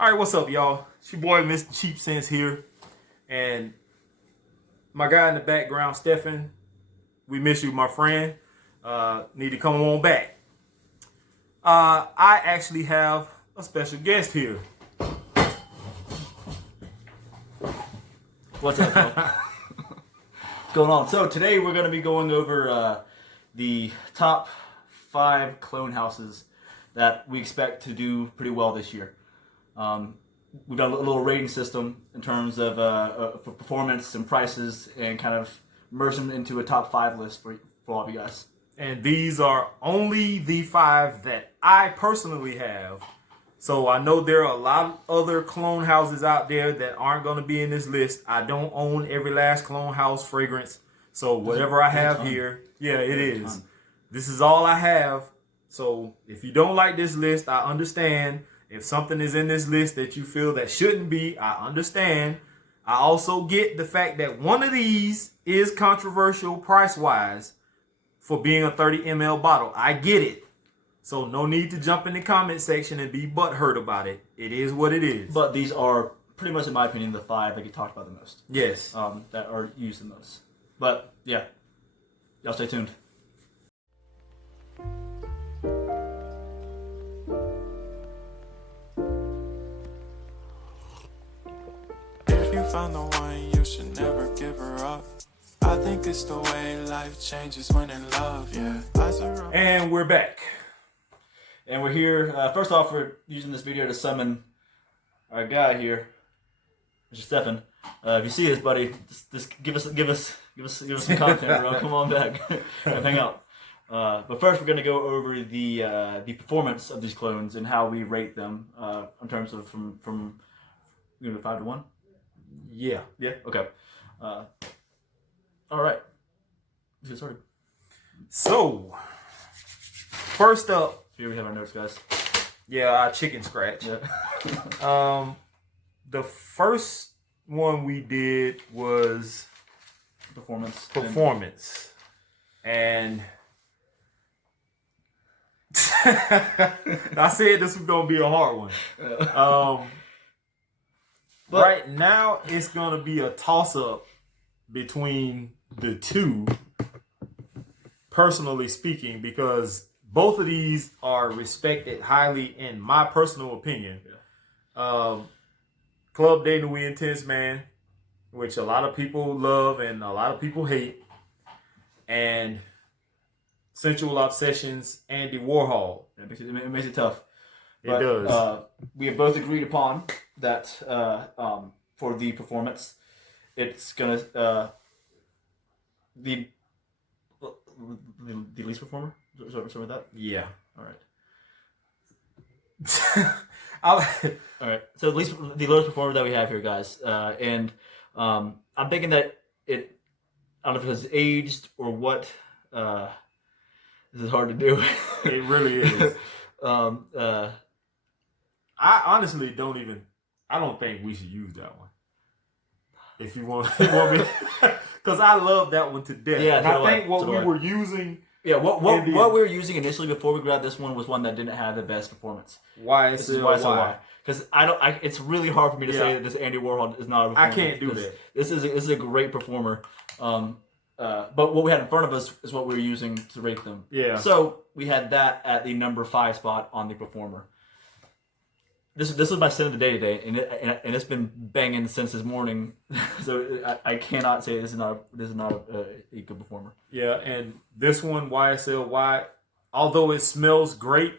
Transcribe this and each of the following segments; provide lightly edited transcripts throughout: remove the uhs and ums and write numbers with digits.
All right, what's up, y'all? It's your boy, Mr. Cheap Sense here. And my guy in the background, Stefan, we miss you, my friend. Need to come on back. I actually have a special guest here. What's up, bro? What's going on? So today we're going to be going over the top 5 clone houses that we expect to do pretty well this year. We've got a little rating system in terms of for performance and prices, and kind of merge them into a top 5 list for all of you guys. And these are only the 5 that I personally have. So I know there are a lot of other clone houses out there that aren't going to be in this list. I don't own every last clone house fragrance. So whatever I have here, yeah, it is. This is all I have. So if you don't like this list, I understand. If something is in this list that you feel that shouldn't be, I understand. I also get the fact that one of these is controversial price-wise for being a 30 ml bottle. I get it. So no need to jump in the comment section and be butthurt about it. It is what it is. But these are pretty much, in my opinion, the 5 that get talked about the most. Yes. That are used the most. But yeah, y'all stay tuned. If you found the one, you should never give her up. I think it's the way life changes when in love, yeah. And we're back. And we're here. First off, we're using this video to summon our guy here, Mr. Stefan. If you see this, buddy, just give us some content, bro. Come on back and hang out. But first, we're gonna go over the performance of these clones and how we rate them in terms of from 5 to 1. Yeah. Yeah. Okay. All right. Let's get started. So, first up, Here we have our notes, guys. yeah, our chicken scratch. Yeah. The first one we did was Performance. And I said this was gonna be a hard one. But right now, it's gonna be a toss-up between the two, personally speaking, because both of these are respected highly in my personal opinion. Club De Nuit Intense Man, which a lot of people love and a lot of people hate, and Sensual Obsessions, Andy Warhol. it makes it tough. It does. We have both agreed upon that for the performance, it's gonna the least performer. Sorry with that. Yeah. All right. I'll, All right. So at least the lowest performer that we have here, guys, and I'm thinking that it. I don't know if it's aged or what. This is hard to do. it really is. I honestly I don't think we should use that one. If you want me, because I love that one to death. Yeah, and I think what we were using. Yeah, what we were using initially before we grabbed this one was one that didn't have the best performance. Why? This is why. Because it's really hard for me to say that this Andy Warhol is not a performer. I can't do that. This is a great performer. But what we had in front of us is what we were using to rate them. Yeah. So we had that at the number 5 spot on the performer. This was my sin of the day today, and it's been banging since this morning. So I cannot say this is not a good performer. Yeah, and this one YSLY, although it smells great,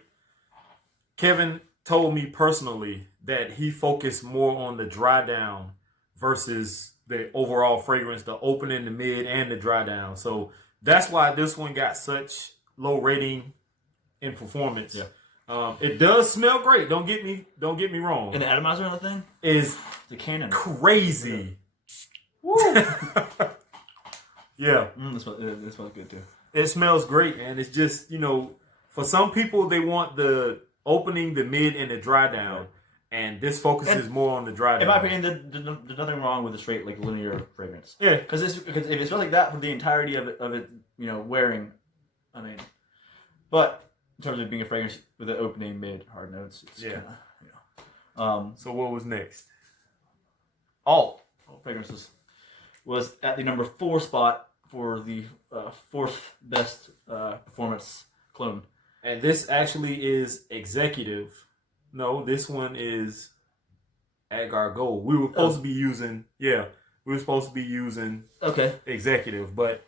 Kevin told me personally that he focused more on the dry down versus the overall fragrance, the opening, the mid, and the dry down. So that's why this one got such low rating in performance. Yeah. It does smell great. Don't get me wrong. And the atomizer on the thing is the cannon crazy. Woo! Yeah. This smells good too. It smells great, and it's just, for some people they want the opening, the mid, and the dry down. Right. And this focuses more on the dry down. In my opinion, there's nothing wrong with a straight linear fragrance. Yeah, because if it smells like that for the entirety of it, wearing, but in terms of being a fragrance with an opening mid hard notes, it's kinda, So what was next? Alt. Fragrances was at the number 4 spot for the 4th best performance clone. And this actually is executive. No, this one is Adgar Gold. We were supposed to be using, Okay. executive, but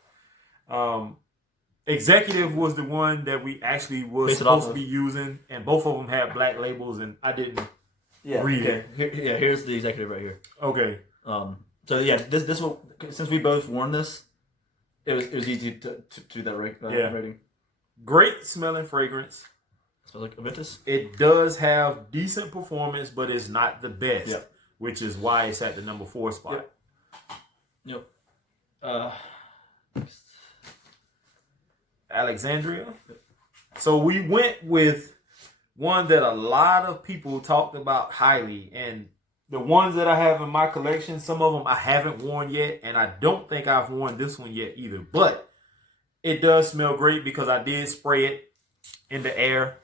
executive was the one that we actually was Based it off supposed to of. be using, and both of them had black labels, and I didn't read it. Here's the executive right here. Okay. So yeah, this will, since we both worn this, it was easy to do that rating. Great smelling fragrance. Smells like Aventus. It does have decent performance, but it's not the best, Yep. which is why it's at the number 4 spot. Yep. Alexandria. So we went with one that a lot of people talked about highly, and the ones that I have in my collection, some of them I haven't worn yet, and I don't think I've worn this one yet either. But it does smell great because I did spray it in the air,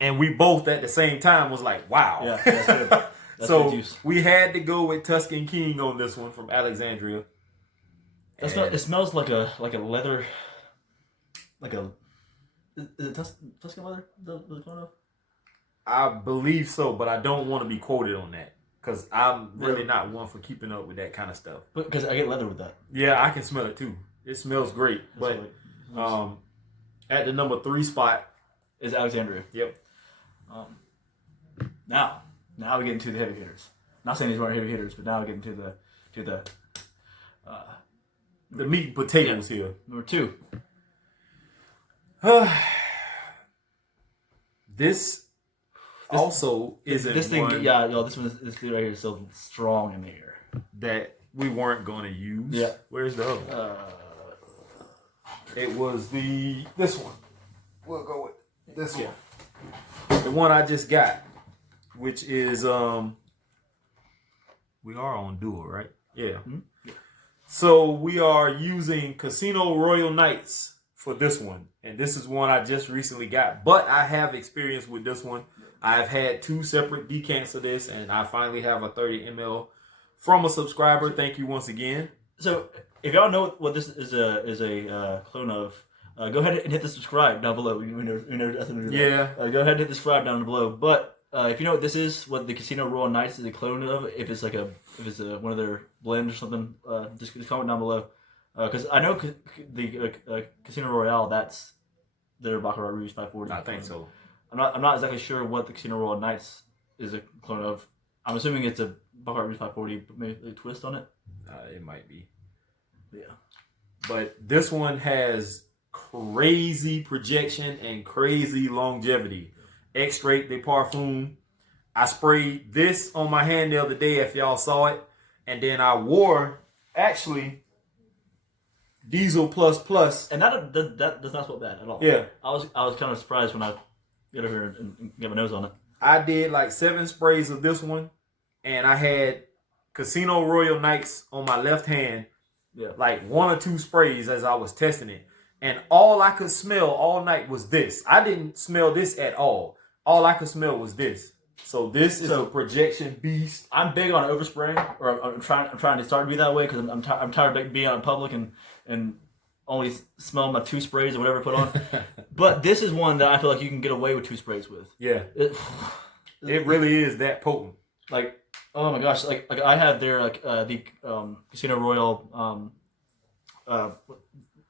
and we both at the same time was like, "Wow!" Yeah, that's good. That's So good use. we had to go with Tuscan King on this one from Alexandria. It smells like a leather, is it Tuscan leather? The clone of? I believe so, but I don't want to be quoted on that because I'm really not one for keeping up with that kind of stuff. Because I get leather with that. Yeah, I can smell it too. It smells great. That's But at the number 3 spot, is Alexandria. yep. Now we get into the heavy hitters. Not saying these weren't heavy hitters, but now we get into the The meat and potatoes here. number 2. This also isn't This thing, one this thing right here is so strong in the air. that we weren't going to use. Yeah. Where's the other? It was this one. We'll go with this one. The one I just got, which is we are on Duo, right? Yeah. Mhm. So we are using Casino Royal Nights for this one, and this is one I just recently got. But I have experience with this one. I've had 2 separate decants of this, and I finally have a 30 ml from a subscriber. Thank you once again. So if y'all know what this is a clone of, go ahead and hit the subscribe down below. We never do that. Yeah. Go ahead and hit the subscribe down below. But if you know what this is, what the Casino Royal Nights is a clone of, if it's one of their blends or something, just comment down below. Because I know the Casino Royale, that's their Baccarat Rouge 540. I think so. I'm not exactly sure what the Casino Royal Nights is a clone of. I'm assuming it's a Baccarat Rouge 540, but maybe a twist on it. It might be. Yeah. But this one has crazy projection and crazy longevity. Extrait de Parfum. I sprayed this on my hand the other day if y'all saw it. And then I wore, actually, Diesel Plus Plus. And that does not smell bad at all. Yeah. I was kind of surprised when I got over here and get my nose on it. I did like 7 sprays of this one. And I had Casino Royal Nights on my left hand. Yeah. Like 1 or 2 sprays as I was testing it. And all I could smell all night was this. I didn't smell this at all. All I could smell was this. So this is a projection beast. I'm big on overspraying, or I'm trying to start to be that way because I'm tired of being out in public and only smell my 2 sprays or whatever I put on. But this is one that I feel like you can get away with 2 sprays with. Yeah. It really is that potent. Like, oh my gosh, like I have their the Casino Royal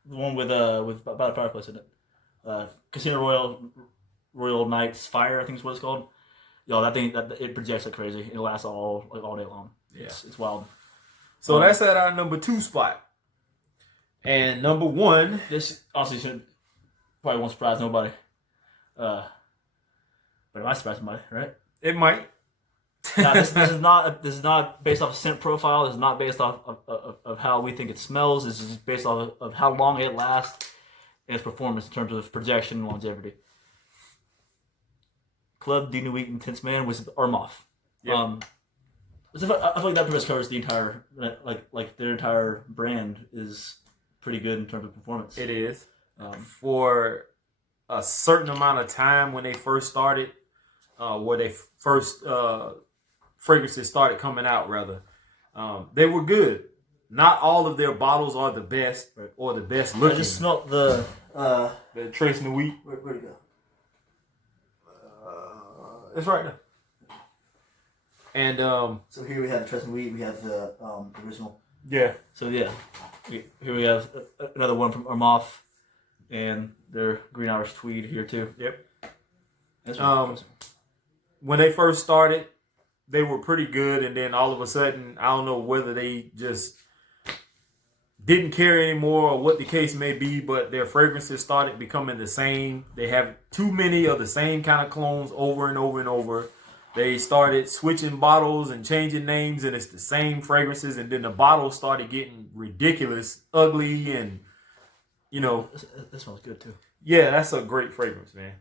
the one with about a fireplace in it. Casino Royal Nights Fire, I think is what it's called. Yo, that thing it projects like crazy. It lasts all day long. Yeah. It's wild. So that's at our number 2 spot. And number 1, This honestly probably won't surprise nobody. But it might surprise somebody, right? it might. Now, this is not based off scent profile. This is not based off of how we think it smells. This is based off of how long it lasts and its performance in terms of projection and longevity. Club de Nuit Intense Man was Armoff. Yep. I feel like that pretty much covers the entire like their entire brand is pretty good in terms of performance. It is. For a certain amount of time when they first started, where they first fragrances started coming out. Rather, they were good. Not all of their bottles are the best or the best looking. I just smelled the Trace Nuit. Where'd it go? It's right there. And So here we have the Tresemme Wheat. We have the original. yeah. So yeah, here we have another one from Armaf, and their Green Irish Tweed here too. Yep. That's When they first started, they were pretty good, and then all of a sudden, I don't know whether they just didn't care anymore or what the case may be, but their fragrances started becoming the same. They have too many of the same kind of clones over and over and over. They started switching bottles and changing names, and it's the same fragrances, and then the bottles started getting ridiculous, ugly, and this smells good too. yeah, that's a great fragrance, man.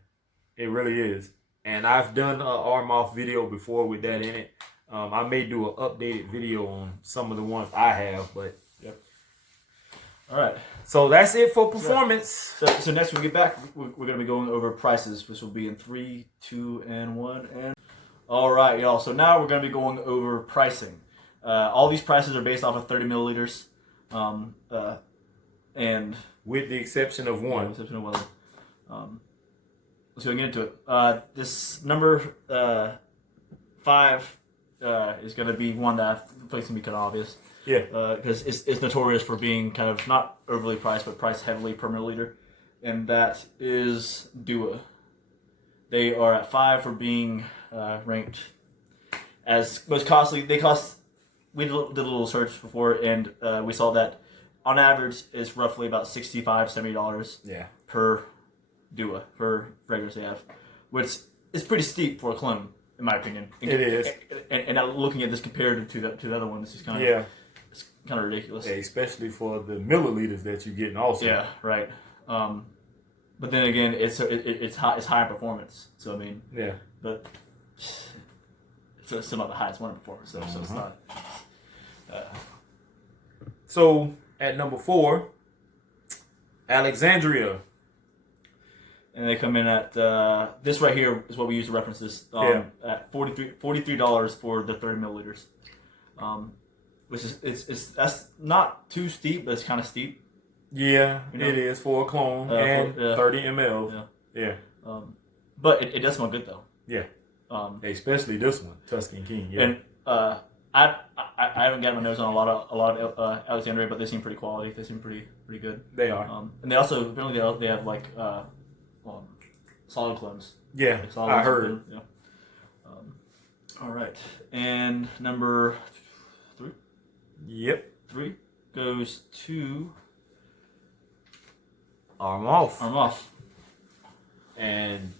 It really is. And I've done an Armaf video before with that in it. I may do an updated video on some of the ones I have, but Yep. All right. so that's it for performance. So next when we get back, we're going to be going over prices, which will be in 3, 2, and 1. And all right, y'all. So now we're going to be going over pricing. All these prices are based off of 30 milliliters, and With the exception of one. exception of weather. Let's go get into it. This number 5 is going to be one that I think is going to be kind of obvious. Yeah. Because it's notorious for being kind of not overly priced, but priced heavily per milliliter, and that is Dua. They are at 5 for being ranked as most costly. They cost. We did a little search before, and we saw that on average it's roughly about $65-$70 Yeah. per Dua per fragrance they have, which is pretty steep for a clone, in my opinion. It is. And now looking at this compared to the other one, this is kind of it's kind of ridiculous. Yeah, especially for the milliliters that you're getting also. Yeah, right. But then again, it's high performance. So I mean, Yeah. but it's still not the highest one in performance. So it's not. So at number 4, Alexandria. And they come in at this right here is what we use to reference this at $43 for the 30 milliliters, which is that's not too steep, but it's kind of steep. Yeah, it is for a clone and 30 ml. Yeah. But it does smell good though. Yeah. Especially this one, Tuscan King. Yeah. And I haven't gotten my nose on a lot of Alexandria, but they seem pretty quality. They seem pretty good. They are. And they also apparently they have like solid clones. Yeah, Like solid I ones heard. are good, yeah. All right, and number 3. Yep. 3 goes to Armaf. And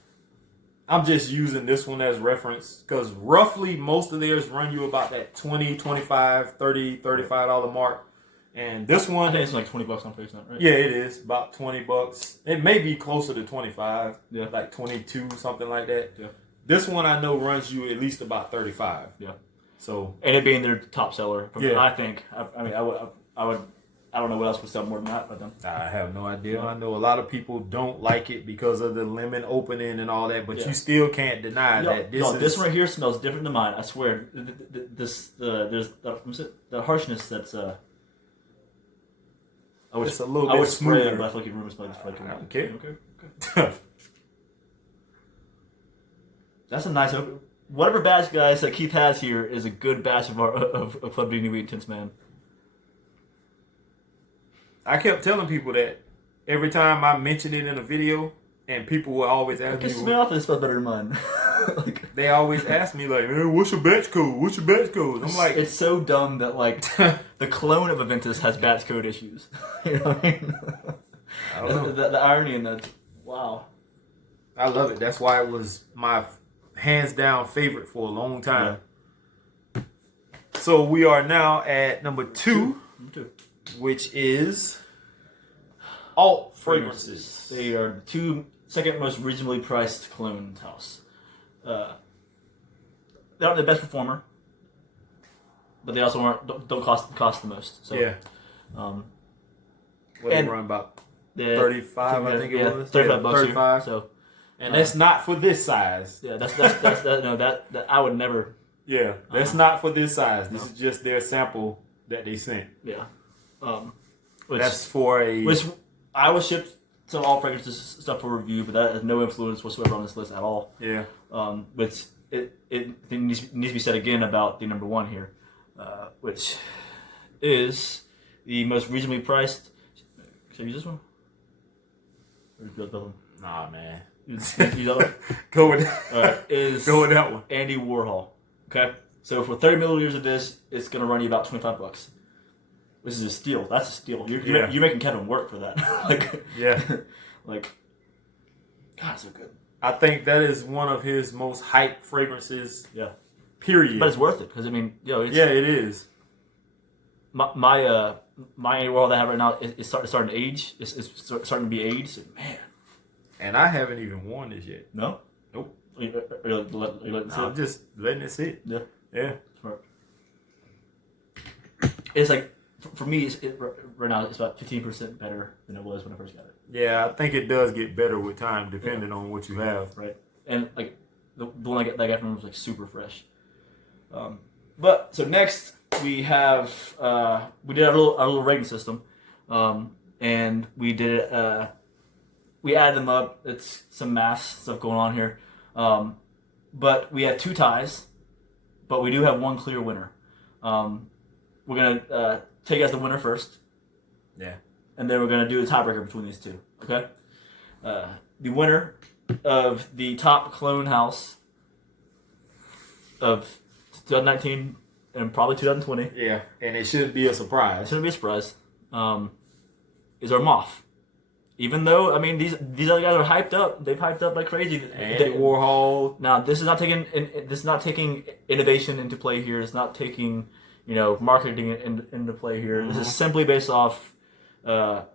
I'm just using this one as reference because roughly most of theirs run you about that $20, $25, $30, $35 mark. And this I one, think it's like $20 on Facebook, right? yeah, it is about $20. It may be closer to 25, Yeah. like 22, something like that. Yeah. This one I know runs you at least about 35. Yeah. So And it being their top seller, Yeah. I think. I mean, I would. I don't know what else would sell more than that, but then. I have no idea. I know a lot of people don't like it because of the lemon opening and all that, but Yeah. you still can't deny that This one right here smells different than mine. I swear. There's the harshness that's It's a little I bit would spray it, smoother. but I feel like your room is probably just Okay. Okay. That's a nice open. Whatever batch, guys, that Keith has here is a good batch of Club D Nuit Intense Man. I kept telling people that every time I mention it in a video, and people will always I ask can me, smell this smells better than mine. they always ask me like, "Man, what's your batch code? What's your batch code?" I'm like, it's so dumb that like the clone of Aventus has batch code issues. You know what I mean? I don't know. The irony in that. Wow. I love it. That's why it was my hands down favorite for a long time. Yeah. So we are now at number 2, Number 2. which is Alt Fragrances. They are the second most reasonably priced clone house. They're not the best performer, but they also don't cost the most. So, Yeah. Um, What they and run about the- 35, I think it was. $35 Yeah, 35. Here. So, And that's not for this size. Yeah, that I would never. Yeah, that's not for this size. This is just their sample that they sent. Yeah, That's for a. which I was shipped to all fragrances stuff for review, but that has no influence whatsoever on this list at all. Yeah. Which it needs to be said again about the number one here, which is the most reasonably priced. Should I use this one? Or use the other one? Nah, man. Use that one? Go with Is go with that one. Andy Warhol. Okay, so for 30 milliliters of this, it's gonna run you about $25. This is a steal. That's a steal. You're making Kevin work for that. Like, Yeah. like, God, so good. I think that is one of his most hyped fragrances. Yeah, Period. but it's worth it because I mean, it's, Yeah, it is. my Andy Warhol that I have right now is starting to age. It's starting to be aged. So, man, And I haven't even worn this yet. no, Nope. Are you letting it sit? I'm just letting it sit. Yeah, Yeah. smart. It's like for me, right now it's about 15% better than it was when I first got it. Yeah, I think it does get better with time, depending on what you have. Right, and like the one that I got from him was like super fresh. But so next we have we did our little rating system, and we did it. We added them up. It's some math stuff going on here, but we have 2 ties, but we do have 1 clear winner. We're gonna take as the winner first. Yeah. And then we're gonna do a tiebreaker between these two. Okay. The winner of the top clone house of 2019 and probably 2020. Yeah, and it should be a It's surprise. gonna be a surprise. Is our moth. Even though I mean these other guys are hyped up, they've hyped up like crazy. Andy Warhol. Now this is not taking innovation into play here. It's not taking marketing into play here. Mm-hmm. This is simply based off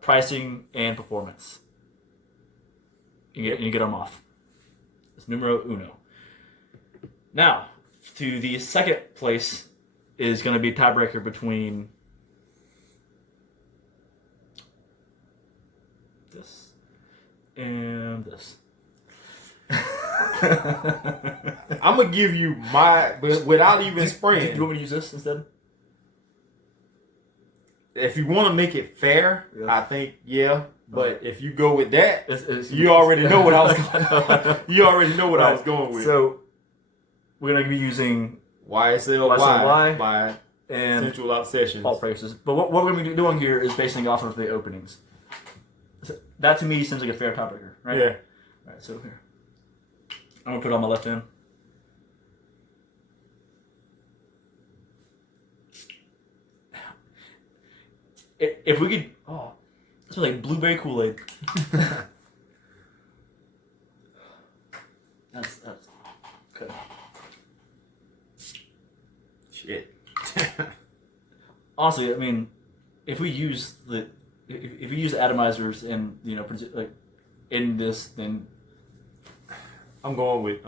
pricing and performance. You get our moth. It's numero uno. Now to the second place is going to be tiebreaker between this and this. I'm gonna give you my, but without even Do you spraying. want me to use this instead? If you want to make it fair, Yeah. I think But if you go with that, It's- you already know what I was. You already know what I was going with. So we're going to be using YSLY YSLY by and Central Obsessions. all fragrances. But what we're going to be doing here is basing off of the openings. So that to me seems like a fair tiebreaker, right? Yeah. All right, so here. I'm going to put it on my left hand. If we could... Oh, it smells like blueberry Kool-Aid. That's... Okay. Shit. Honestly, I mean, if we use if we use atomizers and like in this, then I'm going with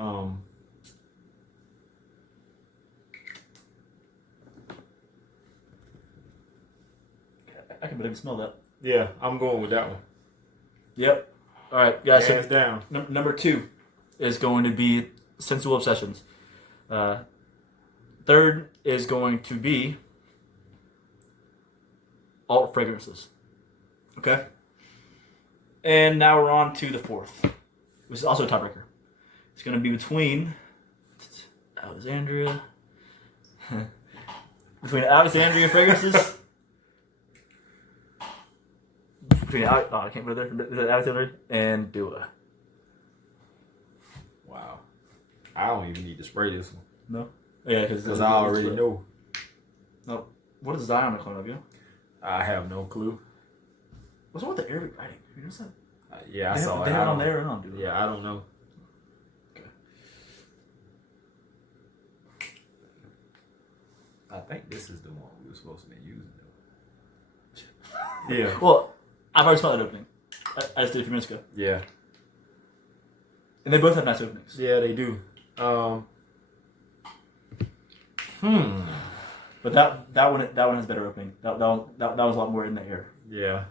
I can barely smell that. yeah, I'm going with that one. Yep. All right, guys. Hands So down. number 2 is going to be Sensual Obsessions. Third is going to be Alt Fragrances. Okay. And now we're on to the fourth, which is also a tiebreaker. It's going to be between Alexandria. Between Alexandria fragrances. I can't put it there. Alexandria and Dua. Wow. I don't even need to spray this one No. Yeah, because I already know. No. What is Zion clone of you? I have no clue. What's wrong with the Arabic writing? You notice that? Yeah, I They saw have, it. they I have it on don't- there and on Dua. Yeah, I don't know. Okay. I think this is the one we were supposed to be using. Yeah. Well, I've already smelled that opening. I just did a few minutes ago. Yeah. And they both have nice openings. Yeah, they do. But that one has better opening. That was a lot more in the air. Yeah.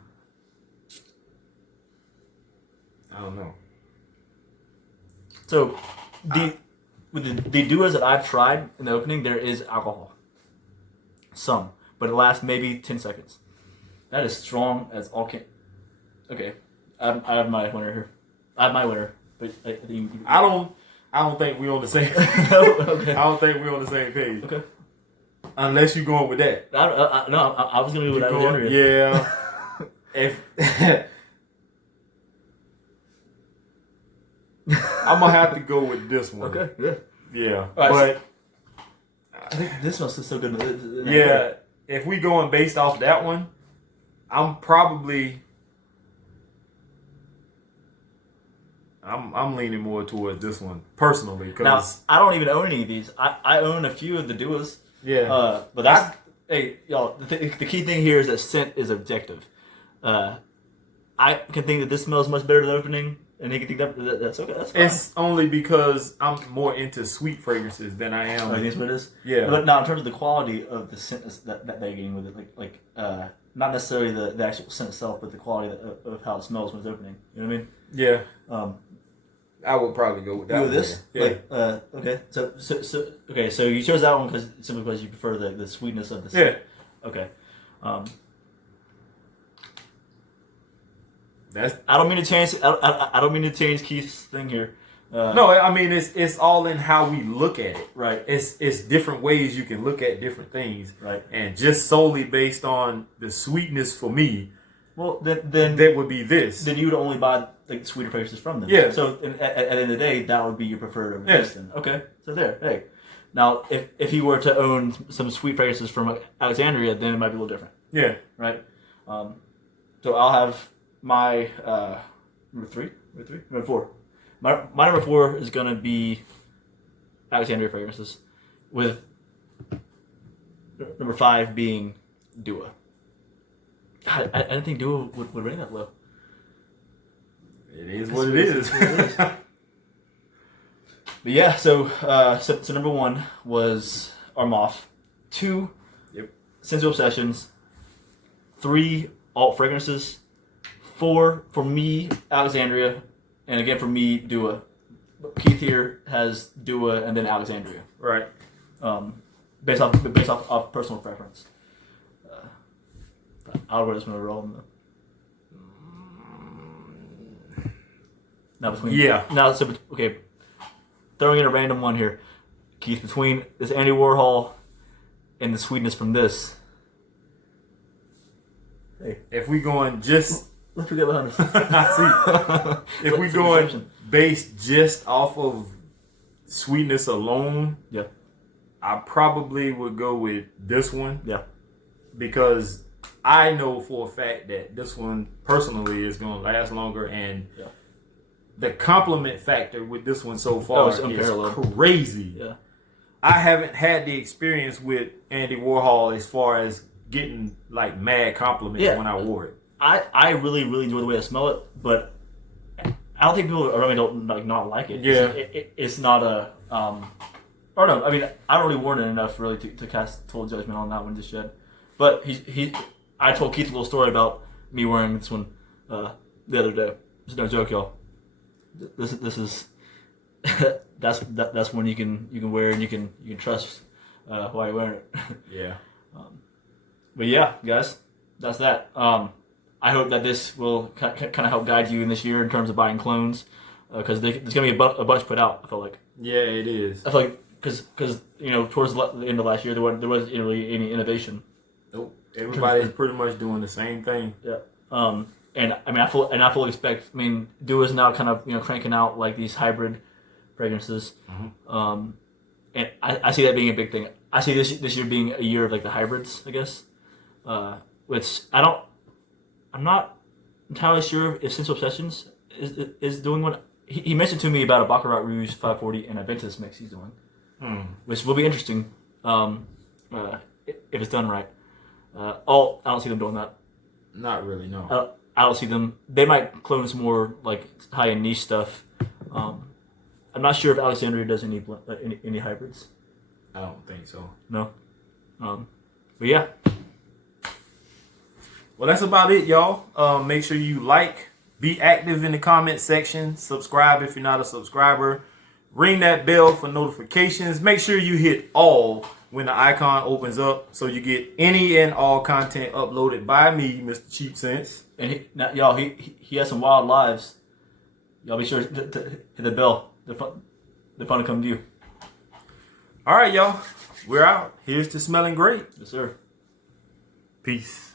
I don't know. So with the duos that I've tried in the opening, there is alcohol. Some, but it lasts maybe 10 seconds. That is strong as all can. Okay, I have my winner here. I have my winner, but I think I don't think we're on the same. okay. I don't think we're on the same page. Okay. Unless you're going with that. I was gonna go with Alexandria. Yeah. If I'm gonna have to go with this one. Okay. Yeah. Yeah. All right, But I think this one's so good. yeah, if we going based off that one, I'm leaning more towards this one personally Now because I don't even own any of these. I own a few of the duos. yeah. But that's hey y'all. The key thing here is that scent is objective. I can think that this smells much better than the opening, and he can think that's okay. That's fine. It's only because I'm more into sweet fragrances than I am. I think that's what it is. Yeah. But now in terms of the quality of the scent that they're getting with it, like not necessarily the actual scent itself, but the quality of how it smells when it's opening. You know what I mean? Yeah. Um, I would probably go with that you one. with this? Yeah. Like, okay. So okay. So you chose that one simply because you prefer the sweetness of the scent. Yeah. Okay. That's I don't mean to change. I don't mean to change Keith's thing here. no. I mean, it's all in how we look at it. Right. It's different ways you can look at different things. Right. And just solely based on the sweetness for me, Well, then that would be this. then you would only buy like sweeter fragrances from them. Yeah. So at the end of the day, that would be your preferred over Yeah. this. Then okay. So there. Hey. Now, if he were to own some sweet fragrances from Alexandria, then it might be a little different, Yeah. right? So I'll have my number four. My number 4 is gonna be Alexandria fragrances, with number 5 being Dua. God, I didn't think Dua would rank that low. It is what it is. But yeah, so number 1 was Armoff, 2 Yep. Sensual Obsessions, 3 alt fragrances, 4 for me Alexandria, and again for me Dua. Keith here has Dua and then Alexandria, Right. based off personal preference. I'll wear this one overall. Now between okay. Throwing in a random one here, Keith, between this Andy Warhol and the sweetness from this. Hey, If we going just, let's forget behind us. I see. If we going based just off of sweetness alone, Yeah, I probably would go with this one yeah, because I know for a fact that this one personally is going to last longer, and yeah. the compliment factor with this one so far it's unparalleled. is crazy. Yeah. I haven't had the experience with Andy Warhol as far as getting like mad compliments Yeah. when I wore it. I really enjoy the way I smell it, but I don't think people around me don't not like it. Yeah. It's not a or no, I mean I don't really worn it enough really to cast total judgment on that one just yet. But I told Keith a little story about me wearing this one the other day. It's no joke, y'all. This is that's one you can wear and you can trust while you're wearing it. Yeah. But yeah, guys, that's that. I hope that this will kind of help guide you in this year in terms of buying clones, because there's gonna be a bunch put out. I feel like. Yeah, it is. I feel like because towards the end of last year there wasn't really any innovation. Nope. Everybody's pretty much doing the same thing. Yeah. And I mean I fully expect. I mean, Dua is now kind of cranking out like these hybrid fragrances. Mm-hmm. And I see that being a big thing. I see this year being a year of like the hybrids, I guess. Which I'm not entirely sure if Sensual Obsessions is doing one. He mentioned to me about a Baccarat Rouge 540 and a Ventus mix he's doing, which will be interesting if it's done right. I don't see them doing that. Not really, no. I don't see them. They might clone some more like high-end niche stuff. I'm not sure if Alexandria does any hybrids. I don't think so. No. But yeah. Well, that's about it, y'all. Make sure you like, be active in the comment section, subscribe if you're not a subscriber. Ring that bell for notifications. Make sure you hit all when the icon opens up so you get any and all content uploaded by me, Mr. Cheap Sense. And y'all, he has some wild lives. Y'all be sure to hit the bell. They're fun to come to you. All right, y'all. We're out. Here's to smelling great. Yes, sir. Peace.